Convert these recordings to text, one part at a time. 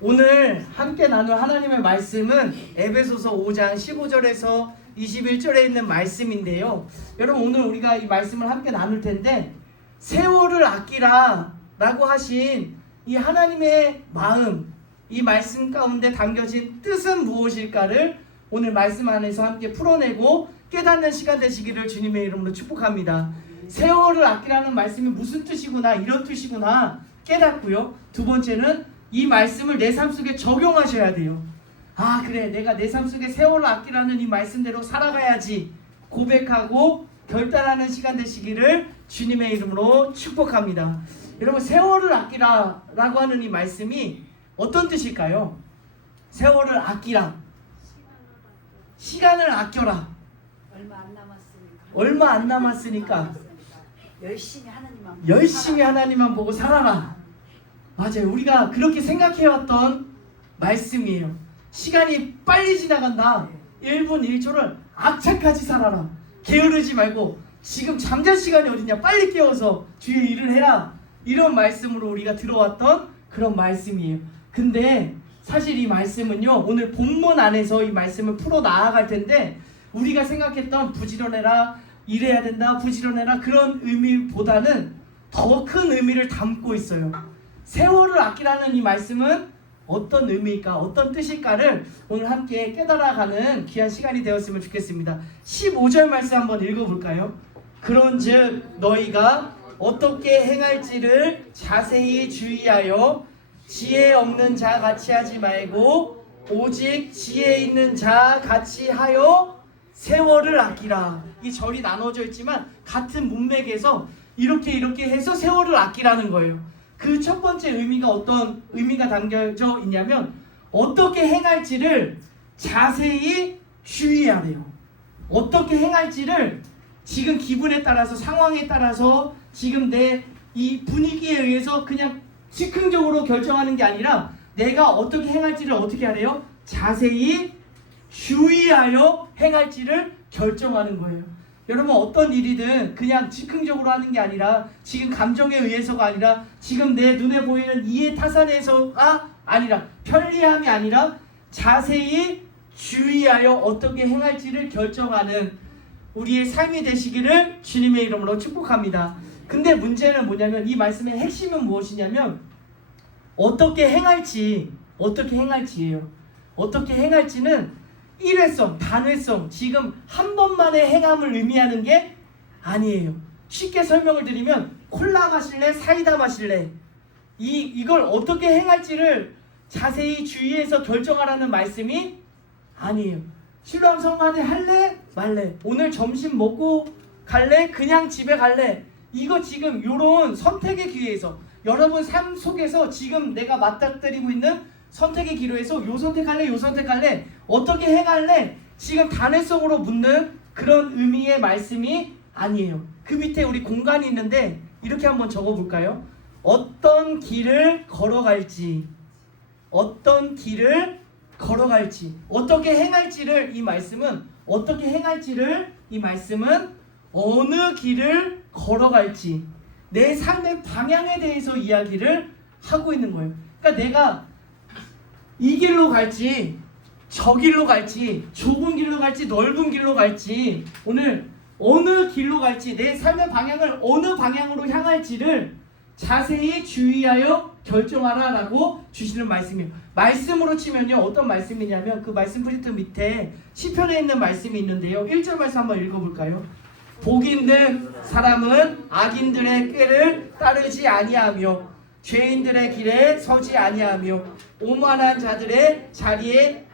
오늘 함께 나눌 하나님의 말씀은 에베소서 5장 15절에서 21절에 있는 말씀인데요. 여러분, 오늘 우리가 이 말씀을 함께 나눌 텐데, 세월을 아끼라 라고 하신 이 하나님의 마음, 이 말씀 가운데 담겨진 뜻은 무엇일까를 오늘 말씀 안에서 함께 풀어내고 깨닫는 시간 되시기를 주님의 이름으로 축복합니다. 세월을 아끼라는 말씀이 무슨 뜻이구나, 이런 뜻이구나 깨닫고요. 두 번째는 이 말씀을 내 삶 속에 적용하셔야 돼요. 아, 그래, 내가 내 삶 속에 세월을 아끼라는 이 말씀대로 살아가야지 고백하고 결단하는 시간 되시기를 주님의 이름으로 축복합니다. 여러분, 세월을 아끼라 라고 하는 이 말씀이 어떤 뜻일까요? 세월을 아끼라, 시간을 아껴라. 얼마 안 남았으니까 열심히 하나님만 보고 살아라. 맞아요. 우리가 그렇게 생각해왔던 말씀이에요. 시간이 빨리 지나간다. 1분 1초를 악착같이 살아라. 게으르지 말고 지금 잠잘 시간이 어딨냐, 빨리 깨워서 주의 일을 해라. 이런 말씀으로 우리가 들어왔던 그런 말씀이에요. 근데 사실 이 말씀은요, 오늘 본문 안에서 이 말씀을 풀어 나아갈 텐데, 우리가 생각했던 부지런해라, 일해야 된다, 부지런해라, 그런 의미보다는 더 큰 의미를 담고 있어요. 세월을 아끼라는 이 말씀은 어떤 의미일까, 어떤 뜻일까를 오늘 함께 깨달아가는 귀한 시간이 되었으면 좋겠습니다. 15절 말씀 한번 읽어볼까요? 그런즉 너희가 어떻게 행할지를 자세히 주의하여 지혜 없는 자 같이 하지 말고 오직 지혜 있는 자 같이 하여 세월을 아끼라. 이 절이 나눠져 있지만 같은 문맥에서 이렇게 해서 세월을 아끼라는 거예요. 그 첫 번째 의미가 어떤 의미가 담겨져 있냐면, 어떻게 행할지를 자세히 주의하래요. 어떻게 행할지를 지금 기분에 따라서, 상황에 따라서, 지금 내 이 분위기에 의해서 그냥 즉흥적으로 결정하는 게 아니라, 내가 어떻게 행할지를 어떻게 하래요? 자세히 주의하여 행할지를 결정하는 거예요. 여러분, 어떤 일이든 그냥 즉흥적으로 하는 게 아니라, 지금 감정에 의해서가 아니라, 지금 내 눈에 보이는 이해 타산에서가 아니라, 편리함이 아니라 자세히 주의하여 어떻게 행할지를 결정하는 우리의 삶이 되시기를 주님의 이름으로 축복합니다. 근데 문제는 뭐냐면, 이 말씀의 핵심은 무엇이냐면 어떻게 행할지예요. 어떻게 행할지는 일회성, 단회성, 지금 한 번만의 행함을 의미하는 게 아니에요. 쉽게 설명을 드리면, 콜라 마실래, 사이다 마실래, 이걸 어떻게 행할지를 자세히 주의해서 결정하라는 말씀이 아니에요. 신랑 성만에 할래, 말래, 오늘 점심 먹고 갈래, 그냥 집에 갈래, 이거 지금 요런 선택의 기회에서, 여러분 삶 속에서 지금 내가 맞닥뜨리고 있는 선택의 기로에서 요 선택할래, 요 선택할래, 어떻게 행할래, 지금 단회성으로 묻는 그런 의미의 말씀이 아니에요. 그 밑에 우리 공간이 있는데 이렇게 한번 적어볼까요? 어떤 길을 걸어갈지, 어떻게 행할지를 이 말씀은, 어느 길을 걸어갈지, 내 삶의 방향에 대해서 이야기를 하고 있는 거예요. 그러니까 내가 이 길로 갈지, 저 길로 갈지, 좁은 길로 갈지, 넓은 길로 갈지, 오늘 어느 길로 갈지, 내 삶의 방향을 어느 방향으로 향할지를 자세히 주의하여 결정하라 라고 주시는 말씀이에요. 말씀으로 치면요, 어떤 말씀이냐면, 그 말씀 프린트 밑에 시편에 있는 말씀이 있는데요, 1절 말씀 한번 읽어볼까요? 복인된 사람은 악인들의 꾀를 따르지 아니하며 죄인들의 길에 서지 아니하며 오만한 자들의 자리에.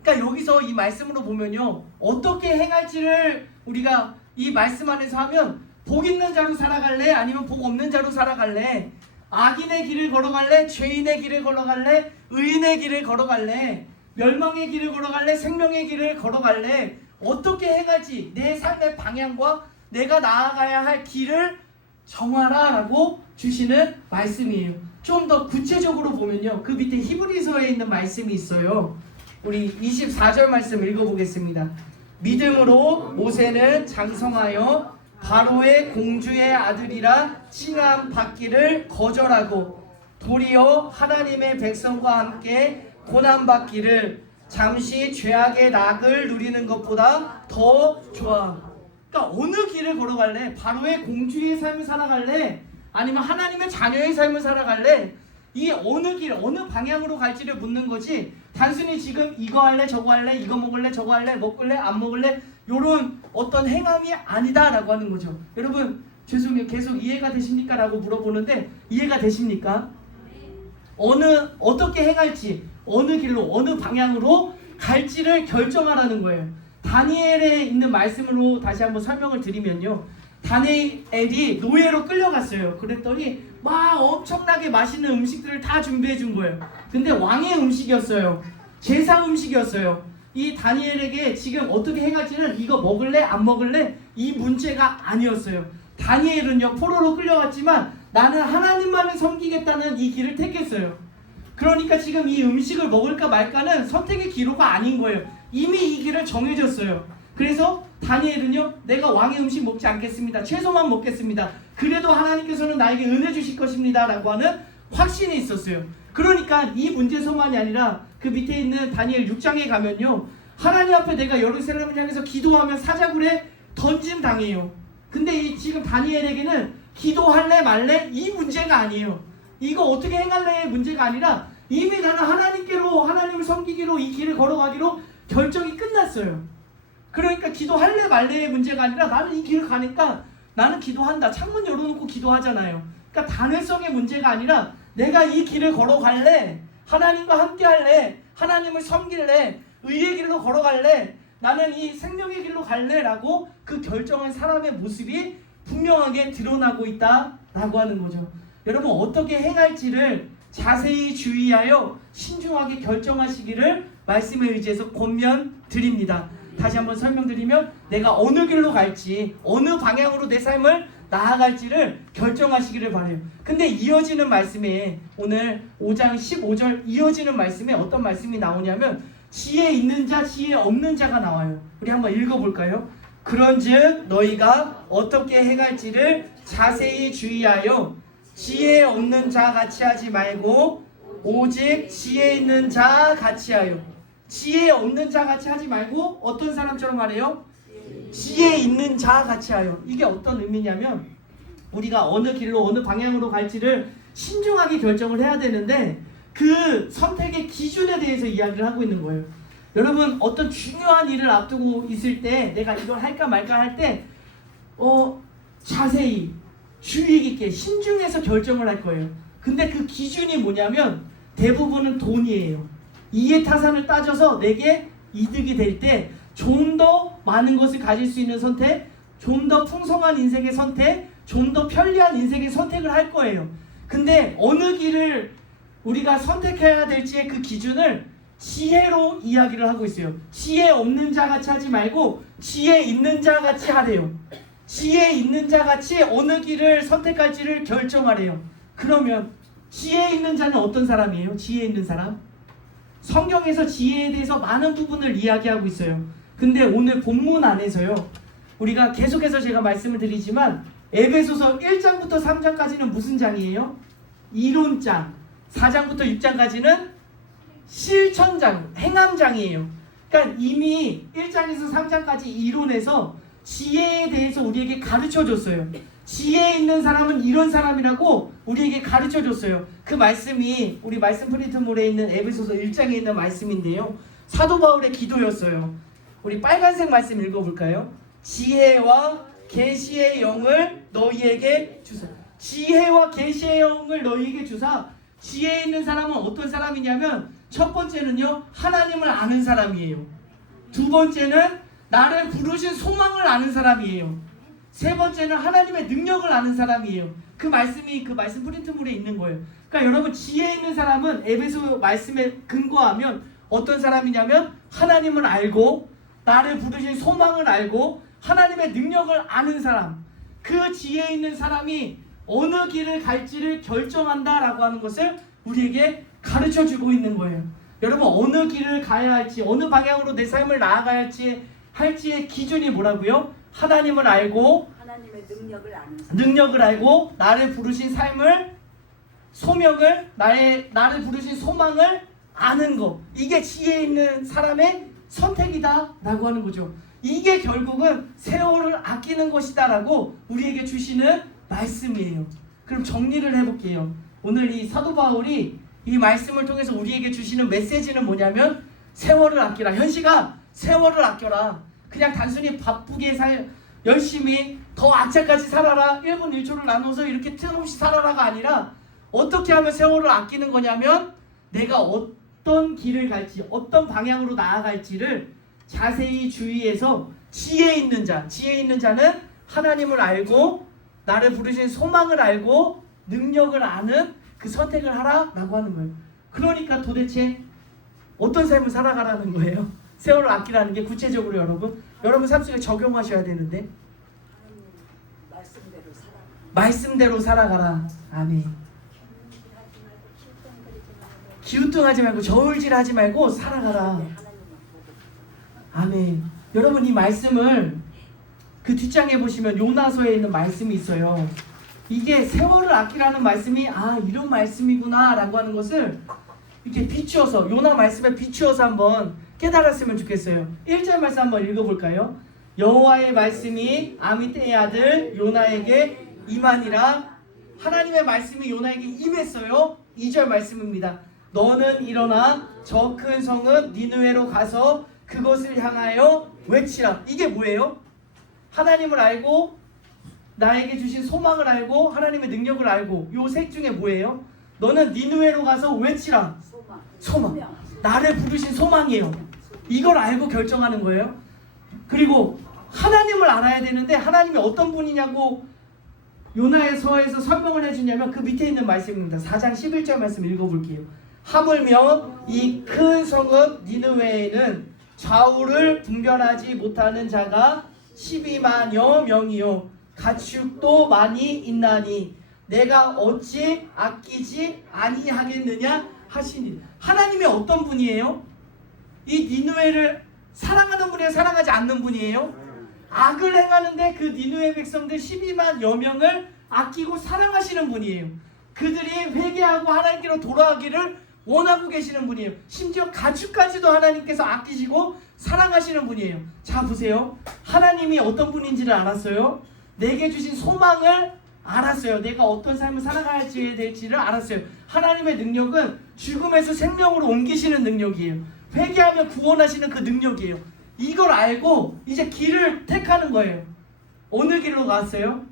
그러니까 여기서 이 말씀으로 보면요, 어떻게 행할지를 우리가 이 말씀 안에서 하면, 복 있는 자로 살아갈래, 아니면 복 없는 자로 살아갈래, 악인의 길을 걸어갈래, 죄인의 길을 걸어갈래, 의인의 길을 걸어갈래, 멸망의 길을 걸어갈래, 생명의 길을 걸어갈래, 어떻게 행할지 내 삶의 방향과 내가 나아가야 할 길을 정하라 라고 주시는 말씀이에요. 좀 더 구체적으로 보면요, 그 밑에 히브리서에 있는 말씀이 있어요. 우리 24절 말씀 읽어보겠습니다. 믿음으로 모세는 장성하여 바로의 공주의 아들이라 칭함 받기를 거절하고 도리어 하나님의 백성과 함께 고난받기를 잠시 죄악의 낙을 누리는 것보다 더 좋아. 그러니까 어느 길을 걸어갈래? 바로의 공주의 삶을 살아갈래? 아니면 하나님의 자녀의 삶을 살아갈래? 이 어느 길, 어느 방향으로 갈지를 묻는 거지, 단순히 지금 이거 할래, 저거 할래, 이거 먹을래, 저거 할래, 먹을래, 안 먹을래, 요런 어떤 행함이 아니다라고 하는 거죠. 여러분 죄송해요, 계속 이해가 되십니까? 라고 물어보는데 이해가 되십니까? 어떻게 행할지, 어느 길로, 어느 방향으로 갈지를 결정하라는 거예요. 다니엘에 있는 말씀으로 다시 한번 설명을 드리면요, 다니엘이 노예로 끌려갔어요. 그랬더니 막 엄청나게 맛있는 음식들을 다 준비해 준 거예요. 근데 왕의 음식이었어요. 제사 음식이었어요. 이 다니엘에게 지금 어떻게 행할지는, 이거 먹을래 안 먹을래, 이 문제가 아니었어요. 다니엘은요, 포로로 끌려갔지만 나는 하나님만을 섬기겠다는 이 길을 택했어요. 그러니까 지금 이 음식을 먹을까 말까는 선택의 기로가 아닌 거예요. 이미 이 길을 정해졌어요. 그래서 다니엘은요, 내가 왕의 음식 먹지 않겠습니다. 채소만 먹겠습니다. 그래도 하나님께서는 나에게 은혜 주실 것입니다 라고 하는 확신이 있었어요. 그러니까 이 문제서만이 아니라 그 밑에 있는 다니엘 6장에 가면요, 하나님 앞에 내가 예루살렘을 향해서 기도하면 사자굴에 던짐당해요. 근데 지금 다니엘에게는 기도할래 말래 이 문제가 아니에요. 이거 어떻게 행할래의 문제가 아니라 이미 나는 하나님께로, 하나님을 섬기기로, 이 길을 걸어가기로 결정이 끝났어요. 그러니까 기도할래 말래의 문제가 아니라 나는 이 길을 가니까 나는 기도한다. 창문 열어놓고 기도하잖아요. 그러니까 단회성의 문제가 아니라 내가 이 길을 걸어갈래, 하나님과 함께 할래, 하나님을 섬길래, 의의 길로 걸어갈래, 나는 이 생명의 길로 갈래 라고 그 결정한 사람의 모습이 분명하게 드러나고 있다라고 하는 거죠. 여러분 어떻게 행할지를 자세히 주의하여 신중하게 결정하시기를 말씀에 의지해서 권면드립니다. 다시 한번 설명드리면, 내가 어느 길로 갈지, 어느 방향으로 내 삶을 나아갈지를 결정하시기를 바라요. 근데 이어지는 말씀에, 오늘 5장 15절 이어지는 말씀에 어떤 말씀이 나오냐면 지혜 있는 자, 지혜 없는 자가 나와요. 우리 한번 읽어볼까요? 그런즉 너희가 어떻게 행할지를 자세히 주의하여 지혜 없는 자 같이 하지 말고 오직 지혜 있는 자 같이 하여. 지혜 없는 자 같이 하지 말고 어떤 사람처럼 하래요? 지혜 있는 자 같이 하여. 이게 어떤 의미냐면, 우리가 어느 길로, 어느 방향으로 갈지를 신중하게 결정을 해야 되는데 그 선택의 기준에 대해서 이야기를 하고 있는 거예요. 여러분 어떤 중요한 일을 앞두고 있을 때, 내가 이걸 할까 말까 할 때 자세히 주의 깊게 신중해서 결정을 할 거예요. 근데 그 기준이 뭐냐면 대부분은 돈이에요. 이해타산을 따져서 내게 이득이 될 때 좀 더 많은 것을 가질 수 있는 선택, 좀 더 풍성한 인생의 선택, 좀 더 편리한 인생의 선택을 할 거예요. 근데 어느 길을 우리가 선택해야 될지의 그 기준을 지혜로 이야기를 하고 있어요. 지혜 없는 자 같이 하지 말고 지혜 있는 자 같이 하래요. 지혜 있는 자 같이 어느 길을 선택할지를 결정하래요. 그러면 지혜 있는 자는 어떤 사람이에요? 지혜 있는 사람? 성경에서 지혜에 대해서 많은 부분을 이야기하고 있어요. 근데 오늘 본문 안에서요, 우리가 계속해서 제가 말씀을 드리지만 에베소서 1장부터 3장까지는 무슨 장이에요? 이론장. 4장부터 6장까지는 실천장, 행함장이에요. 그러니까 이미 1장에서 3장까지 이론에서 지혜에 대해서 우리에게 가르쳐줬어요. 지혜 있는 사람은 이런 사람이라고 우리에게 가르쳐줬어요. 그 말씀이 우리 말씀 프린트물에 있는 에베소서 1장에 있는 말씀인데요, 사도 바울의 기도였어요. 우리 빨간색 말씀 읽어볼까요? 지혜와 계시의 영을 너희에게 주사. 지혜와 계시의 영을 너희에게 주사. 지혜 있는 사람은 어떤 사람이냐면, 첫 번째는요, 하나님을 아는 사람이에요. 두 번째는 나를 부르신 소망을 아는 사람이에요. 세 번째는 하나님의 능력을 아는 사람이에요. 그 말씀이 그 말씀 프린트물에 있는 거예요. 그러니까 여러분 지혜 있는 사람은 에베소 말씀에 근거하면 어떤 사람이냐면, 하나님을 알고 나를 부르신 소망을 알고 하나님의 능력을 아는 사람. 그 지혜 있는 사람이 어느 길을 갈지를 결정한다라고 하는 것을 우리에게 가르쳐주고 있는 거예요. 여러분 어느 길을 가야 할지, 어느 방향으로 내 삶을 나아가야 할지의 기준이 뭐라고요? 하나님을 알고, 하나님의 능력을 아는 사람. 능력을 알고 나를 부르신 삶을 소명을 나를 부르신 소망을 아는 거, 이게 지혜 있는 사람의 선택이다라고 하는 거죠. 이게 결국은 세월을 아끼는 것이다라고 우리에게 주시는 말씀이에요. 그럼 정리를 해볼게요. 오늘 이 사도 바울이 이 말씀을 통해서 우리에게 주시는 메시지는 뭐냐면 세월을 아끼라. 현시가 세월을 아껴라. 그냥 단순히 바쁘게 열심히 더 악착같이 살아라. 1분 1초를 나눠서 이렇게 틈없이 살아라가 아니라 어떻게 하면 세월을 아끼는 거냐면 내가 어떤 길을 갈지, 어떤 방향으로 나아갈지를 자세히 주의해서 지혜 있는 자는 하나님을 알고 나를 부르신 소망을 알고 능력을 아는 그 선택을 하라라고 하는 거예요. 그러니까 도대체 어떤 삶을 살아가라는 거예요? 세월을 아끼라는 게 구체적으로 여러분 삶 속에 적용하셔야 되는데 말씀대로 살아가라. 아멘. 기우뚱하지 말고 저울질하지 말고 살아가라. 아멘. 여러분 이 말씀을 그 뒷장에 보시면 요나서에 있는 말씀이 있어요. 이게 세월을 아끼라는 말씀이 이런 말씀이구나 라고 하는 것을 이렇게 비추어서 요나 말씀에 비추어서 한번 깨달았으면 좋겠어요. 1절 말씀 한번 읽어볼까요? 여호와의 말씀이 아미떼의 아들 요나에게 임하니라. 하나님의 말씀이 요나에게 임했어요. 2절 말씀입니다. 너는 일어나 저 큰 성은 니느웨로 가서 그것을 향하여 외치라. 이게 뭐예요? 하나님을 알고 나에게 주신 소망을 알고 하나님의 능력을 알고 요 셋 중에 뭐예요? 너는 니느웨로 가서 외치라. 소망. 나를 부르신 소망이에요. 이걸 알고 결정하는 거예요. 그리고 하나님을 알아야 되는데 하나님이 어떤 분이냐고 요나서에서 설명을 해주냐면 그 밑에 있는 말씀입니다. 4장 11절 말씀 읽어볼게요. 하물며 이 큰 성은 니느웨에는 좌우를 분별하지 못하는 자가 12만여 명이요 가축도 많이 있나니 내가 어찌 아끼지 아니하겠느냐 하시니. 하나님이 어떤 분이에요? 이 니느웨를 사랑하는 분이에요? 사랑하지 않는 분이에요? 악을 행하는데 그 니느웨 백성들 12만여 명을 아끼고 사랑하시는 분이에요. 그들이 회개하고 하나님께로 돌아가기를 원하고 계시는 분이에요. 심지어 가축까지도 하나님께서 아끼시고 사랑하시는 분이에요. 자 보세요. 하나님이 어떤 분인지를 알았어요. 내게 주신 소망을 알았어요. 내가 어떤 삶을 살아가야 될지를 알았어요. 하나님의 능력은 죽음에서 생명으로 옮기시는 능력이에요. 회개하면 구원하시는 그 능력이에요. 이걸 알고 이제 길을 택하는 거예요. 어느 길로 갔어요?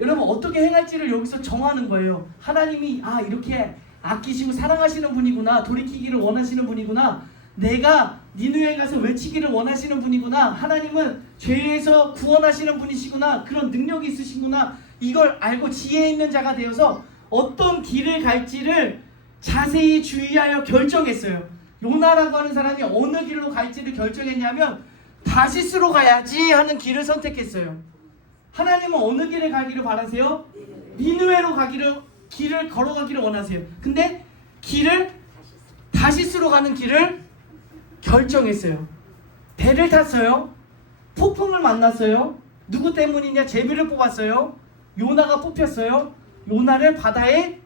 여러분 어떻게 행할지를 여기서 정하는 거예요. 하나님이 이렇게 아끼시고 사랑하시는 분이구나. 돌이키기를 원하시는 분이구나. 내가 니느웨에 가서 외치기를 원하시는 분이구나. 하나님은 죄에서 구원하시는 분이시구나. 그런 능력이 있으시구나. 이걸 알고 지혜 있는 자가 되어서 어떤 길을 갈지를 자세히 주의하여 결정했어요. 요나라고 하는 사람이 어느 길로 갈지를 결정했냐면 다시스로 가야지 하는 길을 선택했어요. 하나님은 어느 길을 가기를 바라세요? 니느웨로 길을 걸어가기를 원하세요. 근데 다시스로 가는 길을 결정했어요. 배를 탔어요. 폭풍을 만났어요. 누구 때문이냐? 제비를 뽑았어요. 요나가 뽑혔어요. 요나를 바다에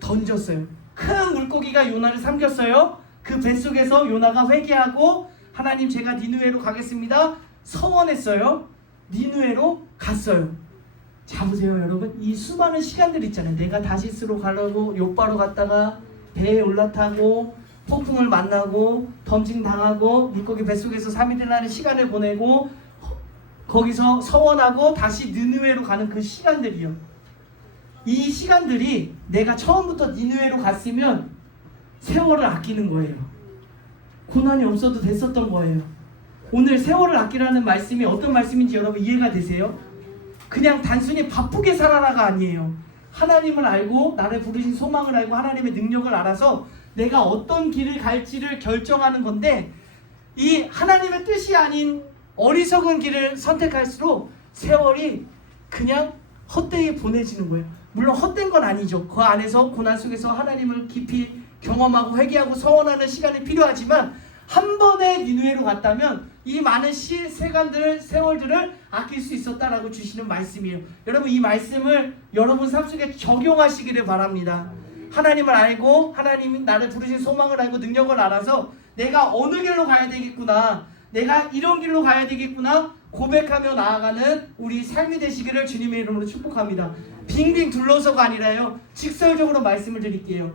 던졌어요. 큰 물고기가 요나를 삼켰어요. 그 뱃속에서 요나가 회개하고 하나님 제가 니느웨로 가겠습니다. 서원했어요. 니느웨로 갔어요. 자 보세요 여러분. 이 수많은 시간들 있잖아요. 내가 다시스로 가려고 요바로 갔다가 배에 올라타고 폭풍을 만나고 덤징당하고 물고기 뱃속에서 3일이라는 시간을 보내고 거기서 서원하고 다시 니느웨로 가는 그 시간들이요. 이 시간들이 내가 처음부터 니느웨로 갔으면 세월을 아끼는 거예요. 고난이 없어도 됐었던 거예요. 오늘 세월을 아끼라는 말씀이 어떤 말씀인지 여러분 이해가 되세요? 그냥 단순히 바쁘게 살아라가 아니에요. 하나님을 알고 나를 부르신 소망을 알고 하나님의 능력을 알아서 내가 어떤 길을 갈지를 결정하는 건데 이 하나님의 뜻이 아닌 어리석은 길을 선택할수록 세월이 그냥 헛되이 보내지는 거예요. 물론 헛된 건 아니죠. 그 안에서 고난 속에서 하나님을 깊이 경험하고 회개하고 서원하는 시간이 필요하지만 한 번에 니누에로 갔다면 이 많은 세월들을 아낄 수 있었다라고 주시는 말씀이에요. 여러분 이 말씀을 여러분 삶 속에 적용하시기를 바랍니다. 하나님을 알고 하나님이 나를 부르신 소망을 알고 능력을 알아서 내가 어느 길로 가야 되겠구나, 내가 이런 길로 가야 되겠구나 고백하며 나아가는 우리 삶이 되시기를 주님의 이름으로 축복합니다. 빙빙 둘러서가 아니라요, 직설적으로 말씀을 드릴게요.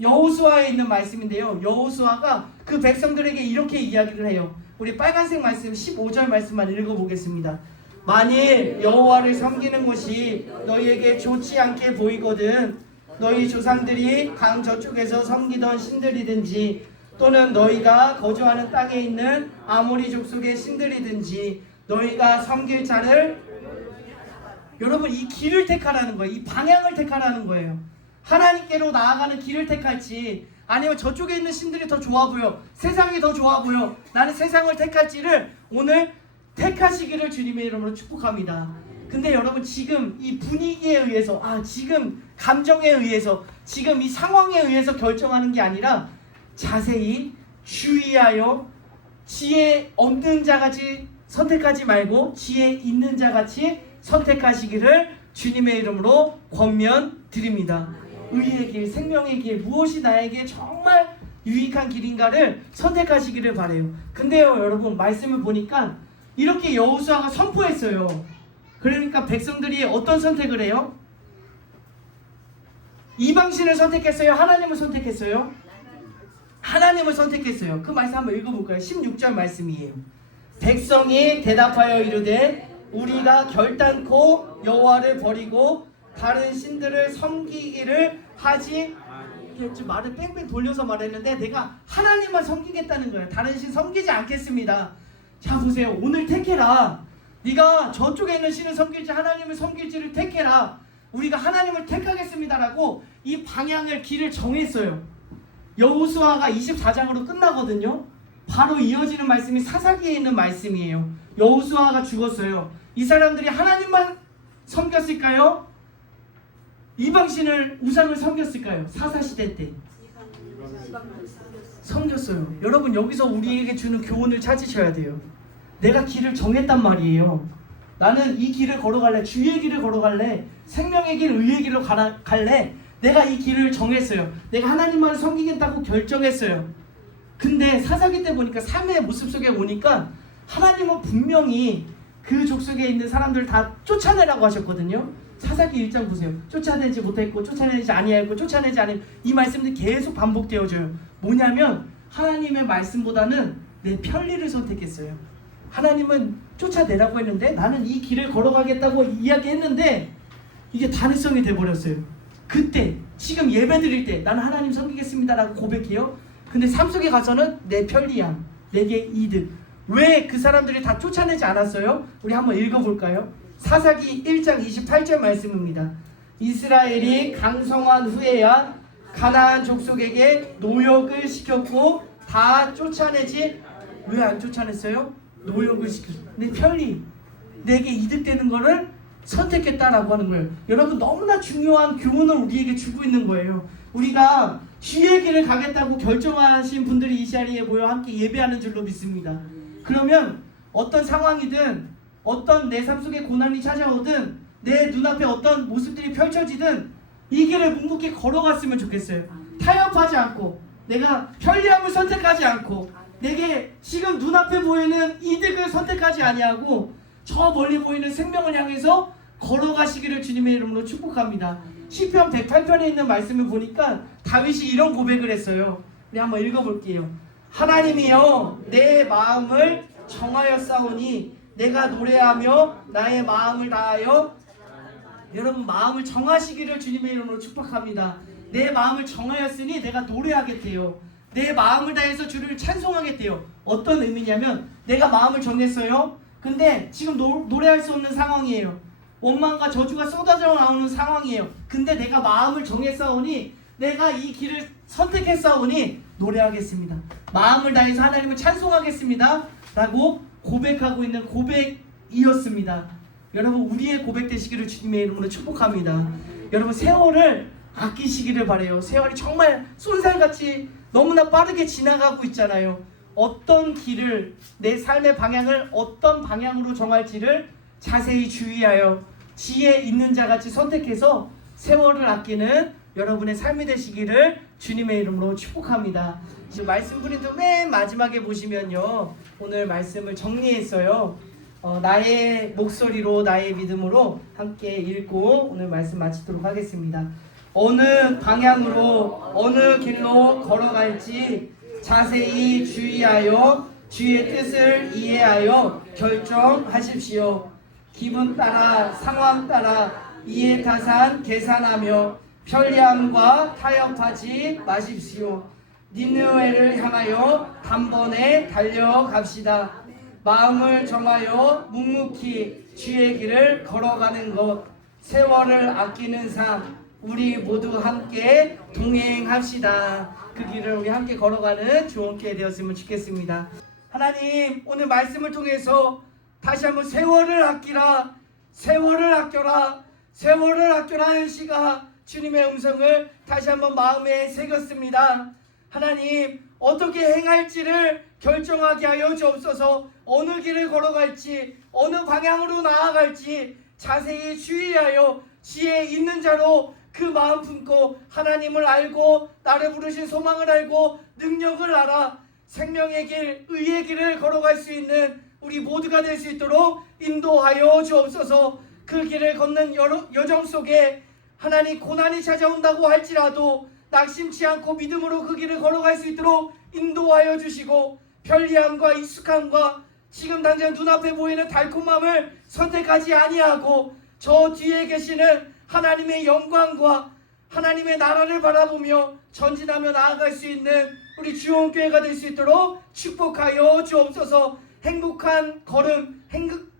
여호수아에 있는 말씀인데요, 여호수아가 그 백성들에게 이렇게 이야기를 해요. 우리 빨간색 말씀 15절 말씀만 읽어보겠습니다. 만일 여호와를 섬기는 것이 너희에게 좋지 않게 보이거든 너희 조상들이 강 저쪽에서 섬기던 신들이든지 또는 너희가 거주하는 땅에 있는 아모리 족속의 신들이든지 너희가 섬길 자를, 여러분 이 길을 택하라는 거예요. 이 방향을 택하라는 거예요. 하나님께로 나아가는 길을 택할지 아니면 저쪽에 있는 신들이 더 좋아 보여, 세상이 더 좋아 보여, 나는 세상을 택할지를 오늘 택하시기를 주님의 이름으로 축복합니다. 근데 여러분 지금 이 분위기에 의해서, 지금 감정에 의해서, 지금 이 상황에 의해서 결정하는 게 아니라 자세히 주의하여 지혜 없는 자같이 선택하지 말고 지혜 있는 자같이 선택하시기를 주님의 이름으로 권면드립니다. 의의 길, 생명의 길, 무엇이 나에게 정말 유익한 길인가를 선택하시기를 바라요. 근데요 여러분 말씀을 보니까 이렇게 여호수아가 선포했어요. 그러니까 백성들이 어떤 선택을 해요? 이방신을 선택했어요? 하나님을 선택했어요? 하나님을 선택했어요. 그 말씀 한번 읽어볼까요? 16절 말씀이에요. 백성이 대답하여 이르되 우리가 결단코 여호와를 버리고 다른 신들을 섬기기를 하지, 이게 좀 말을 뺑뺑 돌려서 말했는데 내가 하나님만 섬기겠다는 거예요. 다른 신 섬기지 않겠습니다. 자 보세요. 오늘 택해라. 네가 저쪽에 있는 신을 섬길지 하나님을 섬길지를 택해라. 우리가 하나님을 택하겠습니다라고 이 방향을, 길을 정했어요. 여호수아가 24장으로 끝나거든요. 바로 이어지는 말씀이 사사기에 있는 말씀이에요. 여호수아가 죽었어요. 이 사람들이 하나님만 섬겼을까요? 이방신을, 우상을 섬겼을까요? 사사시대 때 섬겼어요. 여러분 여기서 우리에게 주는 교훈을 찾으셔야 돼요. 내가 길을 정했단 말이에요. 나는 이 길을 걸어갈래, 주의 길을 걸어갈래, 생명의 길, 의의 길로 갈래. 내가 이 길을 정했어요. 내가 하나님만 섬기겠다고 결정했어요. 근데 사사기 때 보니까 삶의 모습 속에 오니까 하나님은 분명히 그 족속에 있는 사람들을 다 쫓아내라고 하셨거든요. 사사기 1장 보세요. 쫓아내지 못했고 쫓아내지 아니하였고 쫓아내지 아니, 이 말씀들이 계속 반복되어져요. 뭐냐면 하나님의 말씀보다는 내 편리를 선택했어요. 하나님은 쫓아내라고 했는데 나는 이 길을 걸어가겠다고 이야기했는데 이게 단회성이 돼버렸어요. 그때 지금 예배 드릴 때 나는 하나님 섬기겠습니다라고 고백해요. 근데 삶 속에 가서는 내 편리함, 내게 이득. 왜 그 사람들이 다 쫓아내지 않았어요? 우리 한번 읽어볼까요? 사사기 1장 28절 말씀입니다. 이스라엘이 강성한 후에야 가나안 족속에게 노역을 시켰고 다 쫓아내지, 왜 안 쫓아냈어요? 노역을 시켰어요. 내 편리, 내게 이득되는 거를 선택했다라고 하는 거예요. 여러분 너무나 중요한 교훈을 우리에게 주고 있는 거예요. 우리가 주의 길을 가겠다고 결정하신 분들이 이 자리에 모여 함께 예배하는 줄로 믿습니다. 그러면 어떤 상황이든 어떤 내 삶 속에 고난이 찾아오든 내 눈앞에 어떤 모습들이 펼쳐지든 이 길을 묵묵히 걸어갔으면 좋겠어요. 타협하지 않고, 내가 편리함을 선택하지 않고, 내게 지금 눈앞에 보이는 이득을 선택하지 아니하고 저 멀리 보이는 생명을 향해서 걸어가시기를 주님의 이름으로 축복합니다. 시편 108편에 있는 말씀을 보니까 다윗이 이런 고백을 했어요. 우리 한번 읽어볼게요. 하나님이여 내 마음을 정하였사오니 내가 노래하며 나의 마음을 다하여, 여러분 마음을 정하시기를 주님의 이름으로 축복합니다. 내 마음을 정하였으니 내가 노래하겠대요. 내 마음을 다해서 주를 찬송하겠대요. 어떤 의미냐면 내가 마음을 정했어요. 근데 지금 노래할 수 없는 상황이에요. 원망과 저주가 쏟아져 나오는 상황이에요. 근데 내가 마음을 정했사오니, 내가 이 길을 선택했사오니 노래하겠습니다. 마음을 다해서 하나님을 찬송하겠습니다 라고 고백하고 있는 고백이었습니다. 여러분 우리의 고백 되시기를 주님의 이름으로 축복합니다. 여러분 세월을 아끼시기를 바라요. 세월이 정말 쏜살같이 너무나 빠르게 지나가고 있잖아요. 어떤 길을, 내 삶의 방향을 어떤 방향으로 정할지를 자세히 주의하여 지혜 있는 자같이 선택해서 세월을 아끼는 여러분의 삶이 되시기를 주님의 이름으로 축복합니다. 지금 말씀 프린트 맨 마지막에 보시면요, 오늘 말씀을 정리했어요. 나의 목소리로 나의 믿음으로 함께 읽고 오늘 말씀 마치도록 하겠습니다. 어느 방향으로 어느 길로 걸어갈지 자세히 주의하여 주의 뜻을 이해하여 결정하십시오. 기분 따라 상황 따라 이해타산 계산하며 편리함과 타협하지 마십시오. 니느웨를 향하여 단번에 달려갑시다. 마음을 정하여 묵묵히 주의 길을 걸어가는 것, 세월을 아끼는 삶, 우리 모두 함께 동행합시다. 그 길을 우리 함께 걸어가는 좋은 기회 되었으면 좋겠습니다. 하나님, 오늘 말씀을 통해서 다시 한번 세월을 아끼라, 세월을 아껴라, 세월을 아껴라 하는 시가 주님의 음성을 다시 한번 마음에 새겼습니다. 하나님, 어떻게 행할지를 결정하게 하여 주옵소서. 어느 길을 걸어갈지, 어느 방향으로 나아갈지 자세히 주의하여 지혜 있는 자로 그 마음 품고 하나님을 알고 나를 부르신 소망을 알고 능력을 알아 생명의 길, 의의 길을 걸어갈 수 있는 우리 모두가 될 수 있도록 인도하여 주옵소서. 그 길을 걷는 여정 속에 하나님 고난이 찾아온다고 할지라도 낙심치 않고 믿음으로 그 길을 걸어갈 수 있도록 인도하여 주시고, 편리함과 익숙함과 지금 당장 눈앞에 보이는 달콤함을 선택하지 아니하고 저 뒤에 계시는 하나님의 영광과 하나님의 나라를 바라보며 전진하며 나아갈 수 있는 우리 주원교회가 될 수 있도록 축복하여 주옵소서. 행복한 걸음,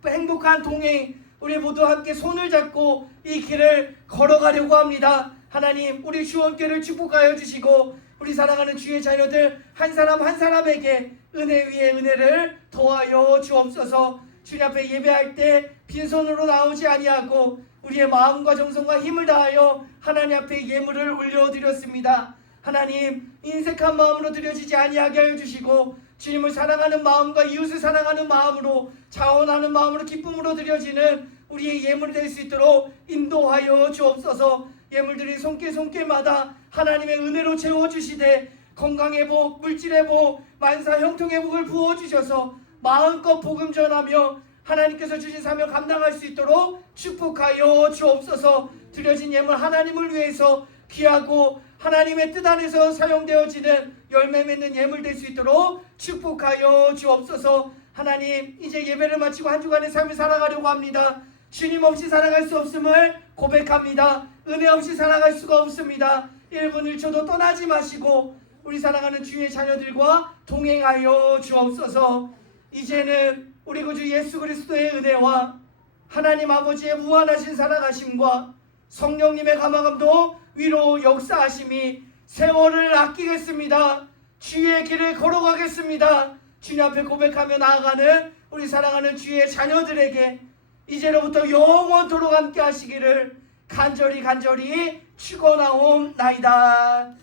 행복한 동행, 우리 모두 함께 손을 잡고 이 길을 걸어가려고 합니다. 하나님, 우리 주원교회를 축복하여 주시고 우리 사랑하는 주의 자녀들 한 사람 한 사람에게 은혜 위에 은혜를 더하여 주옵소서. 주님 앞에 예배할 때 빈손으로 나오지 아니하고 우리의 마음과 정성과 힘을 다하여 하나님 앞에 예물을 올려드렸습니다. 하나님, 인색한 마음으로 드려지지 아니하게 하여 주시고 주님을 사랑하는 마음과 이웃을 사랑하는 마음으로 자원하는 마음으로 기쁨으로 드려지는 우리의 예물이 될 수 있도록 인도하여 주옵소서. 예물들이 손길마다 하나님의 은혜로 채워주시되 건강의 복, 물질의 복, 만사 형통의 복을 부어주셔서 마음껏 복음 전하며 하나님께서 주신 사명 감당할 수 있도록 축복하여 주옵소서. 드려진 예물 하나님을 위해서 귀하고 하나님의 뜻 안에서 사용되어지는 열매 맺는 예물 될 수 있도록 축복하여 주옵소서. 하나님, 이제 예배를 마치고 한 주간의 삶을 살아가려고 합니다. 주님 없이 살아갈 수 없음을 고백합니다. 은혜 없이 살아갈 수가 없습니다. 1분 1초도 떠나지 마시고 우리 사랑하는 주의 자녀들과 동행하여 주옵소서. 이제는 우리 구주 예수 그리스도의 은혜와 하나님 아버지의 무한하신 사랑하심과 성령님의 감화감도 위로 역사하심이 세월을 아끼겠습니다. 주의 길을 걸어가겠습니다. 주님 앞에 고백하며 나아가는 우리 사랑하는 주의 자녀들에게 이제로부터 영원토록 함께 하시기를 간절히 축원하옵나이다.